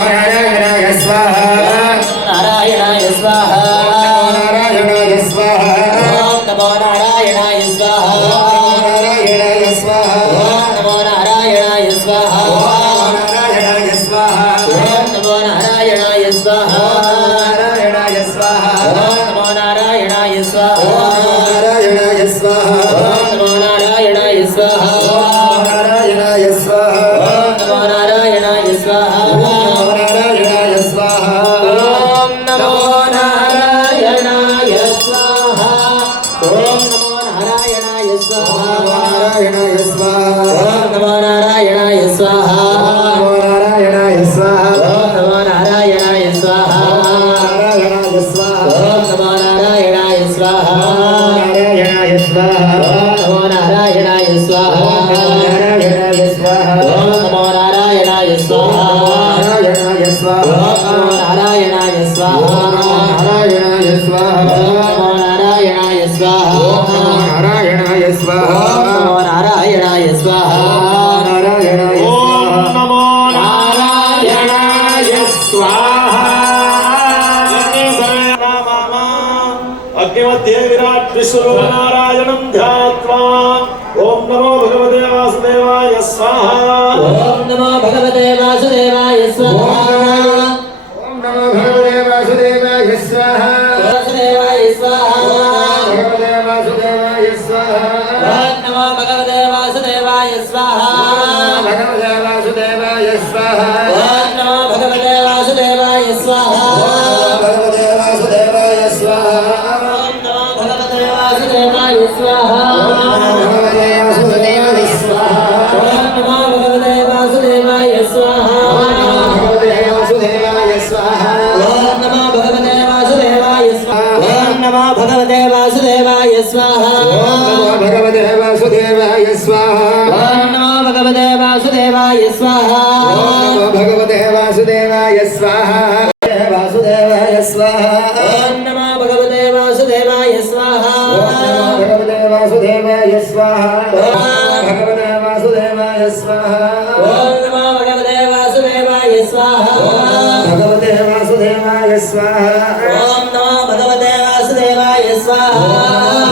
नारायणाय स्वाहा नारायणाय स्वाहा नारायणाय स्वाहा नमो नारायणाय स्वाहा नारायणाय स्वाहा नमो नारायणाय स्वाहा नारायणाय स्वाहा नमो नारायणाय स्वाहा नारायणाय स्वाहा नमो नारायणाय स्वाहा नारायणाय स्वाहा नमो नारायणाय स्वाहा नारायणाय स्वाहा नमो नारायणाय स्वाहा नारायणाय स्वाहा ओम नमो नारायणाय स्वाहा ओम नमो नारायणाय स्वाहा नारायणाय स्वाहा ओम नमो नारायणाय स्वाहा नारायणाय स्वाहा नमो नारायणाय स्वाहा नारायणाय स्वाहा नमो नारायणाय स्वाहा नारायणाय स्वाहा नमो नारायणाय स्वाहा नारायणाय स्वाहा नमो नारायणाय स्वाहा नारायणाय स्वाहा नमो नारायणाय स्वाहा नारायणाय स्वाहा नमो नारायणाय स्वाहा नारायणाय स्वाहा नमो नारायणाय स्वाहा नारायणाय स्वाहा नमो नारायणाय स्वाहा अग्निमध्ये विराट विश्वरूप नारायणं ध्यात्वा ओम नमो भगवते वासुदेवाय स्वाहा ओम नमो भगवते वासुदेवाय स्वाहा ओम नमो भगवते वासुदेवाय स्वाहा वासुदेवाय स्वाहा भगवते वासुदेवाय स्वाहा ओम नमो भगवते वासुदेवाय स्वाहा भगवते वासुदेवाय स्वाहा ओम नमो भगवते वासुदेवाय स्वाहा भगवते वासुदेवाय स्वाहा ओम नमो भगवते वासुदेवाय स्वाहा भगवते वासुदेवाय स्वाहा ओम नमो भगवते वासुदेवाय स्वाहा भगवते वासुदेवाय स्वाहा ओम नमो भगवते वासुदेवाय स्वाहा ओम नमो भगवते वासुदेवाय स्वाहा ओम नमो भगवते वासुदेवाय स्वाहा ओम नमो भगवते वासुदेवाय स्वाहा ओम नमो भगवते वासुदेवाय स्वाहा वासुदेवाय स्वाहा ओम नमो भगवते वासुदेवाय स्वाहा ओम नमो भगवते वासुदेवाय स्वाहा ओम भगवते वासुदेवाय स्वाहा ओम नमो भगवते वासुदेवाय स्वाहा भगवते वासुदेवाय स्वाहा ओम नमो भगवते वासुदेवाय स्वाहा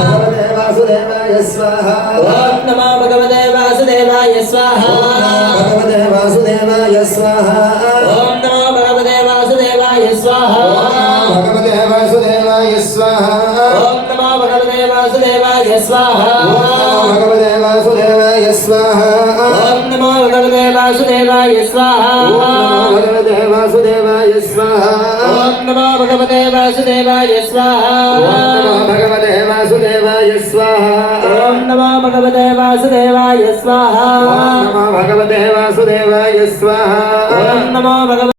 भगवते वासुदेवाय स्वाहा ओम नमो भगवते वासुदेवाय स्वाहा भगवते वासुदेवाय स्वाहा ओम नमो भगवते वासुदेवाय स्वाहा भगवते वासुदेवाय स्वाहा ओम नमो भगवते वासुदेवाय स्वाहा भगवते वासुदेवाय स्वाहा ओम नमो भगवते वासुदेवाय स्वाहा भगवते वासुदेवाय स्वाहा ओम नमो भगवते वासुदेवाय स्वाहा भगवते वासुदेवाय स्वाहा ओम नमो भगवते वासुदेवाय स्वाहा भगवते वासुदेवाय स्वाहा ओम नमो भगवते